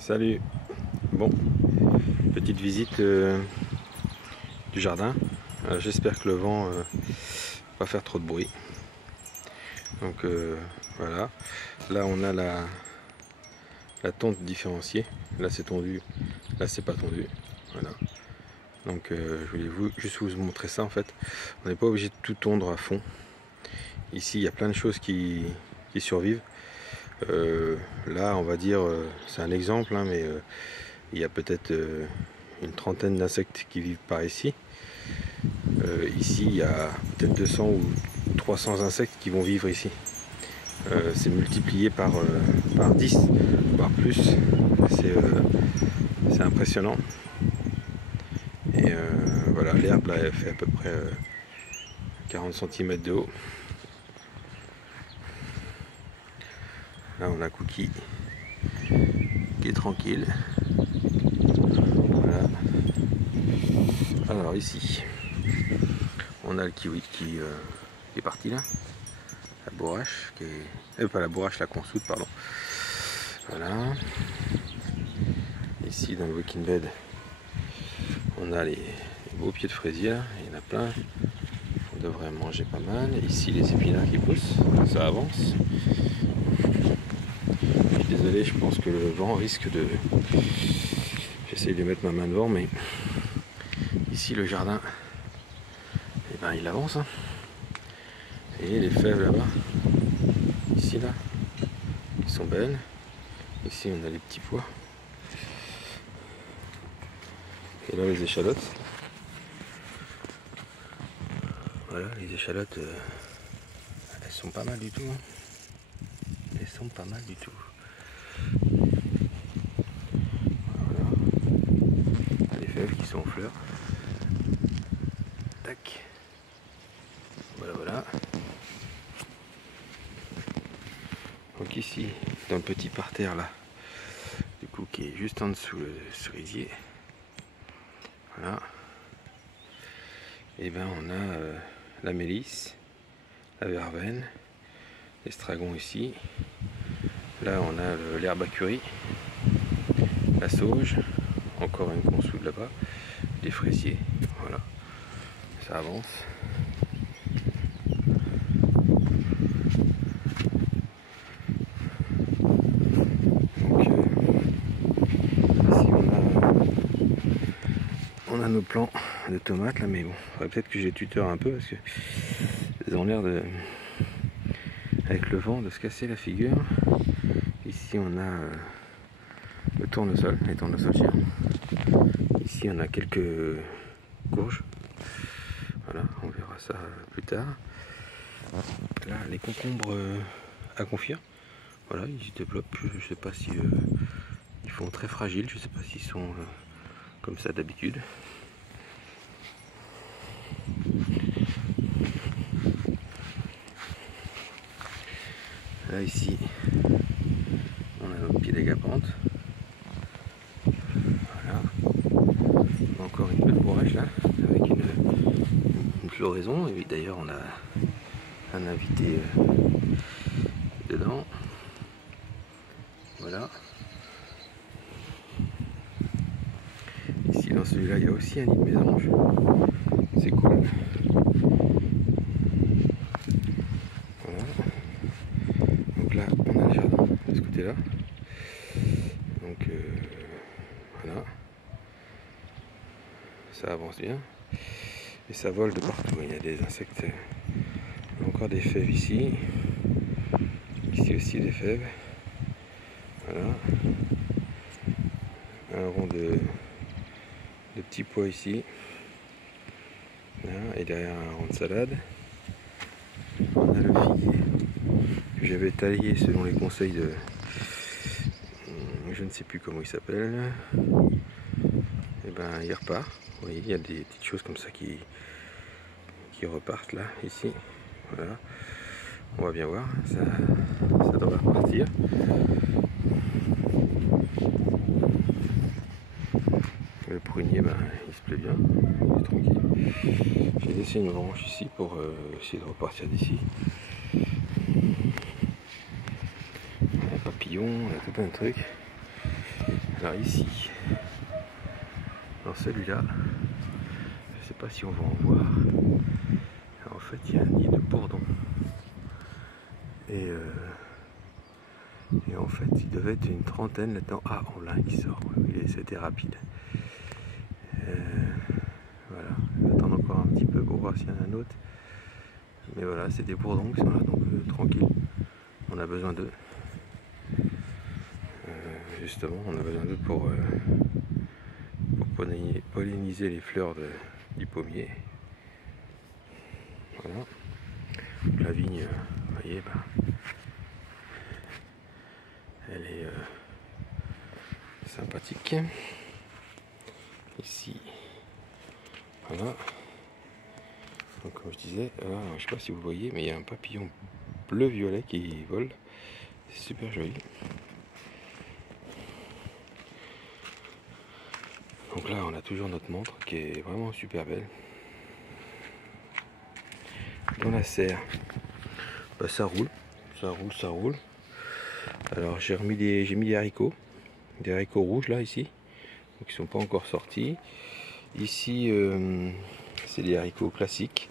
Salut. Bon, petite visite du jardin. J'espère que le vent va faire trop de bruit. Donc voilà. Là on a la tonte différenciée. Là c'est tondu, là c'est pas tondu. Voilà. Donc je voulais juste vous montrer ça en fait. On n'est pas obligé de tout tondre à fond. Ici il y a plein de choses qui survivent. Là on va dire, c'est un exemple, hein, mais il y a peut-être une trentaine d'insectes qui vivent par ici. Ici il y a peut-être 200 ou 300 insectes qui vont vivre ici. C'est multiplié par 10, voire plus. C'est impressionnant. Et voilà, l'herbe là elle fait à peu près 40 cm de haut. Là on a Cookie qui est tranquille. Voilà. Alors ici on a le kiwi qui est parti là. La bourrache qui est... pas la bourrache, la consoude, pardon. Voilà. Ici dans le walking bed on a les beaux pieds de fraisier là. Il y en a plein. On devrait manger pas mal. Ici les épinards qui poussent, ça avance. Désolé, je pense que le vent risque de... J'essaye de mettre ma main devant, mais ici le jardin, eh ben, il avance. Hein. Et les fèves là-bas, ici là, ils sont belles. Ici on a les petits pois. Et là les échalotes. Voilà, les échalotes, elles sont pas mal du tout. Hein. Elles sont pas mal du tout. Voilà. Les fèves qui sont en fleurs. Tac. Voilà, voilà. Donc ici, dans le petit parterre là, du coup qui est juste en dessous le cerisier. Voilà. Et ben on a la mélisse, la verveine, l'estragon ici. Là on a l'herbe à curry, la sauge, encore une consoude là-bas, des fraisiers. Voilà, ça avance. Donc ici on a nos plants de tomates là, mais bon, peut-être que je les tuteur un peu parce que ils ont l'air de, avec le vent, de se casser la figure. Ici on a le tournesol, les tournesols géants. Ici on a quelques courges. Voilà, on verra ça plus tard. Là les concombres à confire. Voilà, ils se développent. Je sais pas si ils font très fragiles. Je sais pas s'ils sont comme ça d'habitude. Là ici on a notre pied d'agapante. Voilà. Encore une belle bourrache là, avec une floraison. Et d'ailleurs on a un invité dedans. Voilà. Ici dans celui-là il y a aussi un nid de mésange. C'est cool. Voilà. Donc là on a le jardin de ce côté-là. Donc voilà. Ça avance bien. Et ça vole de partout. Il y a des insectes. Il y a encore des fèves ici. Ici aussi des fèves. Voilà. Un rond de petits pois ici. Voilà. Et derrière un rond de salade. On a le figuier que j'avais taillé selon les conseils de... Je ne sais plus comment il s'appelle. Et ben il repart. Vous voyez, il y a des petites choses comme ça qui repartent là, ici. Voilà. On va bien voir. Ça devrait repartir. Le prunier, ben, il se plaît bien. Il est tranquille. J'ai laissé une branche ici pour essayer de repartir d'ici. Un papillon, il y a tout plein de trucs. Alors ici, dans celui-là, je ne sais pas si on va en voir. Alors, en fait, il y a un nid de bourdon. Et en fait, il devait être une trentaine là-dedans. Ah, on l'a un qui sort. C'était rapide. Voilà, je vais attendre encore un petit peu pour voir s'il y en a un autre. Mais voilà, c'est des bourdons qui sont là, donc tranquille. On a besoin d'eux. Justement, on a besoin d'eux pour polliniser les fleurs du pommier. Voilà. Donc, la vigne, vous voyez, elle est sympathique. Ici, voilà. Donc, comme je disais, là, je ne sais pas si vous voyez, mais il y a un papillon bleu-violet qui vole. C'est super joli. Donc là, on a toujours notre montre qui est vraiment super belle. Dans la serre, ça roule, ça roule, ça roule. Alors j'ai mis des haricots rouges là ici, donc ils sont pas encore sortis. Ici, c'est des haricots classiques.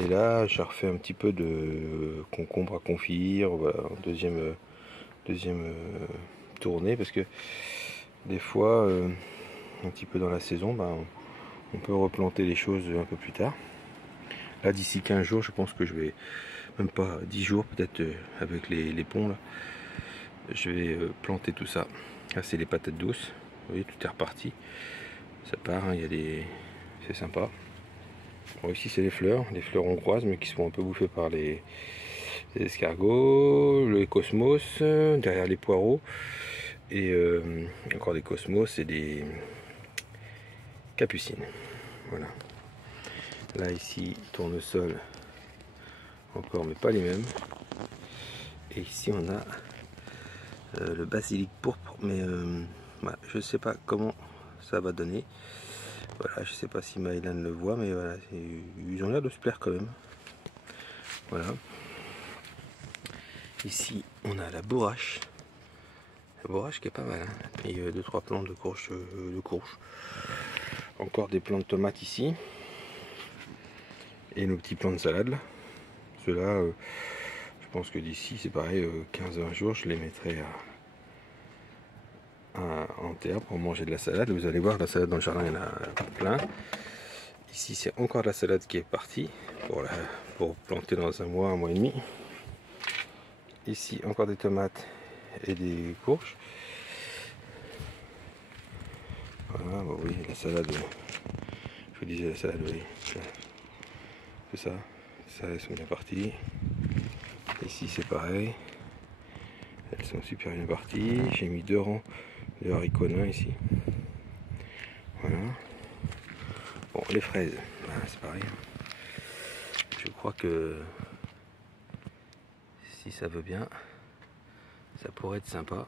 Et là, j'ai refait un petit peu de concombre à confire, voilà, deuxième tournée, parce que des fois, un petit peu dans la saison, on peut replanter les choses un peu plus tard. Là, d'ici 15 jours, je pense que je vais, même pas 10 jours, peut-être avec les ponts, là, je vais planter tout ça. Là, c'est les patates douces. Vous voyez, tout est reparti. Ça part, hein, c'est sympa. Bon, ici, c'est les fleurs hongroises, mais qui sont un peu bouffées par les escargots, les cosmos, derrière les poireaux. Et encore des cosmos et des capucines. Voilà. Là ici, tournesol, encore mais pas les mêmes. Et ici on a le basilic pourpre, mais voilà, je sais pas comment ça va donner. Voilà, je sais pas si Maëlan le voit, mais voilà, ils ont l'air de se plaire quand même. Voilà. Ici on a la bourrache. La bourrache qui est pas mal, hein. Et 2-3 plants de courge, Encore des plants de tomates ici. Et nos petits plants de salade là. Ceux-là, je pense que d'ici, c'est pareil, 15-20 jours, je les mettrai en terre pour manger de la salade. Vous allez voir, la salade dans le jardin, il y en a plein. Ici, c'est encore de la salade qui est partie pour planter dans un mois et demi. Ici, encore des tomates et des courges. Voilà, bon, oui, la salade, je vous disais, la salade, oui, c'est ça. Ça, elles sont bien parties. Ici, c'est pareil. Elles sont super bien parties. J'ai mis 2 rangs de haricots nains ici. Voilà. Bon, les fraises, c'est pareil. Je crois que si ça veut bien, ça pourrait être sympa.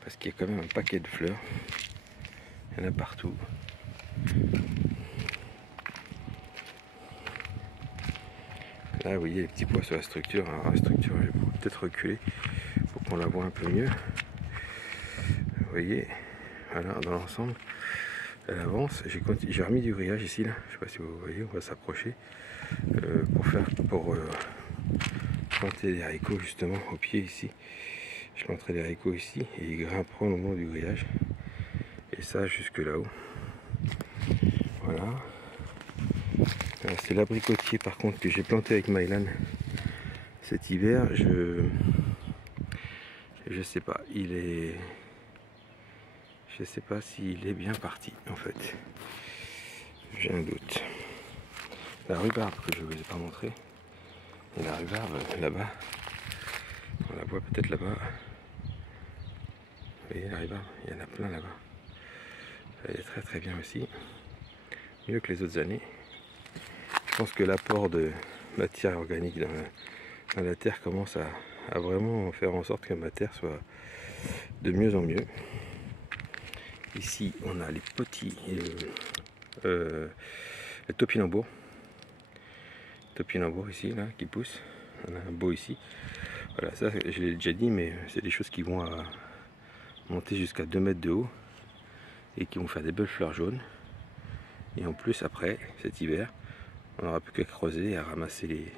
Parce qu'il y a quand même un paquet de fleurs. Il y en a partout. Là, vous voyez les petits pois sur la structure. Alors, la structure, je vais peut-être reculer pour qu'on la voit un peu mieux. Vous voyez, voilà, dans l'ensemble, elle avance. J'ai remis du grillage ici, là. Je sais pas si vous voyez, on va s'approcher pour planter les haricots justement au pied ici. Je planterai les haricots ici et ils grimperont au moment du grillage. Et ça jusque là-haut. Voilà. C'est l'abricotier par contre que j'ai planté avec Maëlan cet hiver. Je sais pas, je sais pas s'il est bien parti en fait. J'ai un doute. La rhubarbe que je ne vous ai pas montré. Et la rhubarbe là-bas. On la voit peut-être là-bas. Vous voyez la rhubarbe, il y en a plein là-bas. Elle est très très bien aussi. Mieux que les autres années. Je pense que l'apport de matière organique dans la terre commence à vraiment faire en sorte que ma terre soit de mieux en mieux. Ici on a les petits le topinambour ici là qui pousse. On a un beau ici. Voilà, ça je l'ai déjà dit, mais c'est des choses qui vont monter jusqu'à 2 mètres de haut et qui vont faire des belles fleurs jaunes. Et en plus après cet hiver, on n'aura plus qu'à creuser et à ramasser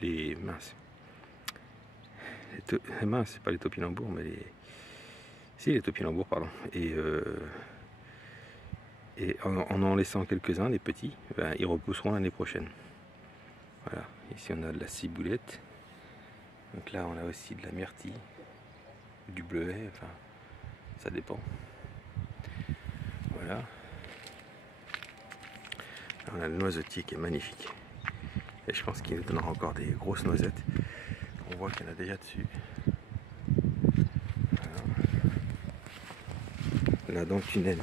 les minces. Mince, c'est pas les topinambours, mais les topinambours, pardon. Et en laissant quelques-uns, les petits, ben, ils repousseront l'année prochaine. Voilà, ici on a de la ciboulette. Donc là on a aussi de la myrtille, du bleuet, enfin ça dépend. Voilà. Là, on a le noisetier qui est magnifique. Et je pense qu'il nous donnera encore des grosses noisettes. On voit qu'il y en a déjà dessus. Voilà. Là dans le tunnel,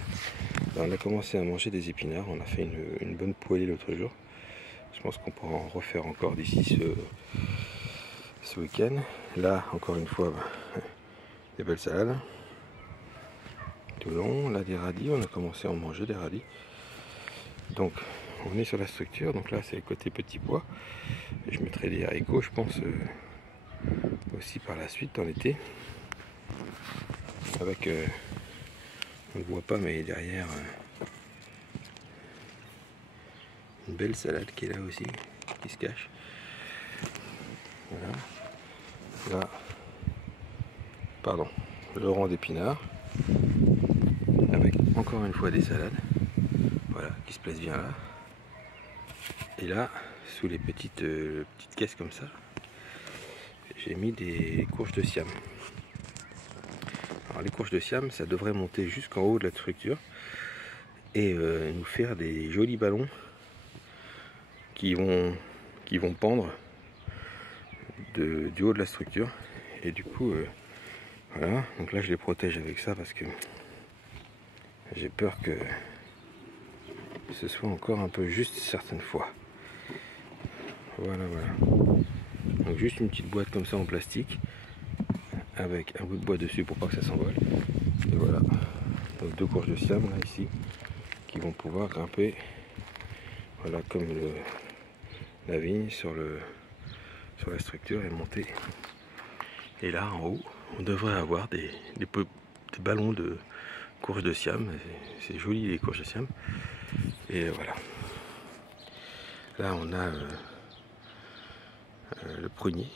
là, on a commencé à manger des épinards. On a fait une bonne poêlée l'autre jour. Je pense qu'on pourra en refaire encore d'ici ce week-end. Là, encore une fois, des belles salades. Tout le long, là des radis, on a commencé à en manger des radis. Donc, on est sur la structure. Donc là, c'est le côté petit pois. Et je mettrai des haricots, je pense, aussi par la suite dans l'été. Avec, on ne voit pas, mais derrière, une belle salade qui est là aussi, qui se cache. Voilà. Là, pardon, le rang d'épinards avec encore une fois des salades, voilà, qui se placent bien là. Et là, sous les petites caisses comme ça, j'ai mis des courges de siam. Alors les courges de siam, ça devrait monter jusqu'en haut de la structure et nous faire des jolis ballons qui vont pendre du haut de la structure. Et du coup, voilà, donc là je les protège avec ça parce que j'ai peur que ce soit encore un peu juste certaines fois. Voilà, voilà. Donc juste une petite boîte comme ça en plastique avec un bout de bois dessus pour pas que ça s'envole. Et voilà. Donc 2 courges de siam là ici qui vont pouvoir grimper, voilà, comme la vigne sur la structure et monter. Et là en haut, on devrait avoir des ballons de courges de siam. C'est joli les courges de siam. Et voilà. Là on a le prunier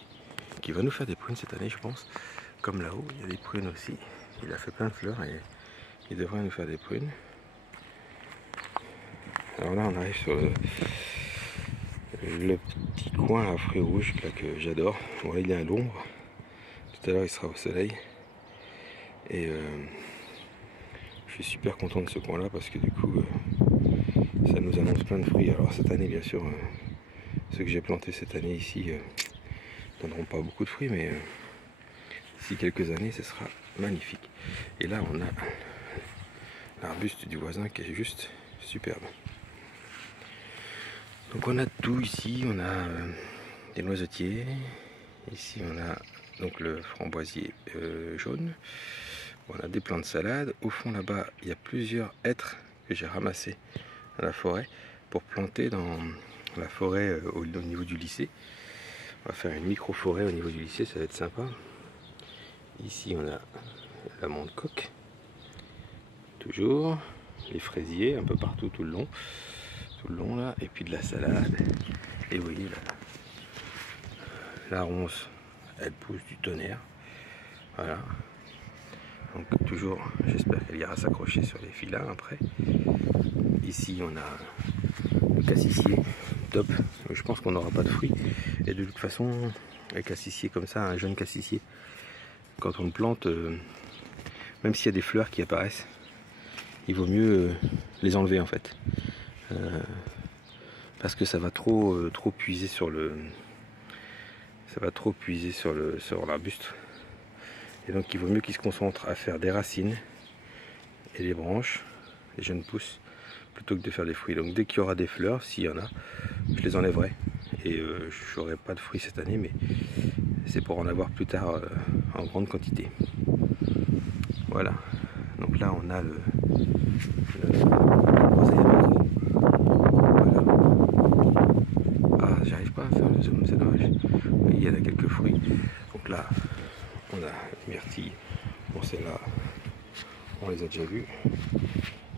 qui va nous faire des prunes cette année, je pense. Comme là-haut, il y a des prunes aussi. Il a fait plein de fleurs et il devrait nous faire des prunes. Alors là on arrive sur le petit coin à fruits rouges là, que j'adore. Bon, là il est à l'ombre. Tout à l'heure il sera au soleil. Et je suis super content de ce coin là parce que du coup ça nous annonce plein de fruits. Alors cette année bien sûr, ceux que j'ai plantés cette année ici donneront pas beaucoup de fruits, mais d'ici quelques années ce sera magnifique. Et là on a l'arbuste du voisin qui est juste superbe. Donc on a tout ici, on a des noisetiers, ici on a donc le framboisier jaune, on a des plants de salade, au fond là-bas il y a plusieurs hêtres que j'ai ramassés à la forêt pour planter dans la forêt au niveau du lycée. On va faire une micro-forêt au niveau du lycée, ça va être sympa. Ici on a l'amande coque, toujours, les fraisiers un peu partout tout le long là, et puis de la salade. Et vous voyez là, la ronce, elle pousse du tonnerre. Voilà. Donc toujours, j'espère qu'elle ira s'accrocher sur les filins après. Ici on a le cassissier, top. Je pense qu'on n'aura pas de fruits. Et de toute façon, un cassissier comme ça, un jeune cassissier, quand on le plante, même s'il y a des fleurs qui apparaissent, il vaut mieux les enlever en fait. Parce que ça va trop puiser sur l'arbuste. Et donc il vaut mieux qu'il se concentre à faire des racines et des branches, les jeunes pousses, plutôt que de faire des fruits. Donc dès qu'il y aura des fleurs, s'il y en a, je les enlèverai. Et je n'aurai pas de fruits cette année, mais c'est pour en avoir plus tard en grande quantité. Voilà. Donc là on a le groseille à macro. Voilà. Ah, j'arrive pas à faire le zoom, c'est dommage. Il y en a quelques fruits. Donc là, On a les myrtilles. Bon, celles-là, on les a déjà vues.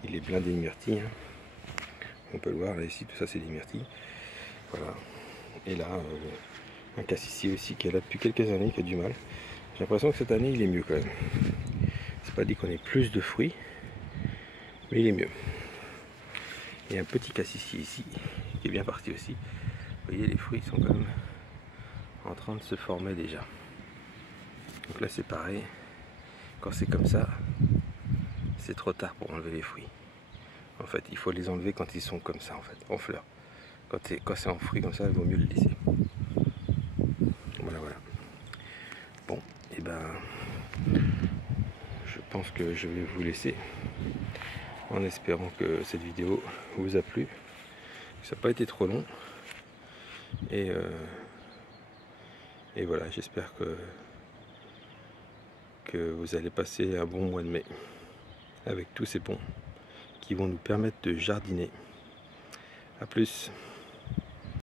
Il est blindé de myrtilles. Hein. On peut le voir, là, ici, tout ça, c'est des myrtilles. Voilà. Et là, un cassissier aussi qui est là depuis quelques années, qui a du mal. J'ai l'impression que cette année, il est mieux quand même. C'est pas dit qu'on ait plus de fruits, mais il est mieux. Il y a un petit cassissier ici, qui est bien parti aussi. Vous voyez, les fruits sont quand même en train de se former déjà. Donc là, c'est pareil. Quand c'est comme ça, c'est trop tard pour enlever les fruits. En fait, il faut les enlever quand ils sont comme ça, en fait, en fleurs. Quand c'est en fruits comme ça, il vaut mieux le laisser. Voilà, voilà. Bon, et ben, je pense que je vais vous laisser en espérant que cette vidéo vous a plu. Ça n'a pas été trop long. Et voilà, j'espère que vous allez passer un bon mois de mai avec tous ces ponts qui vont nous permettre de jardiner. A plus.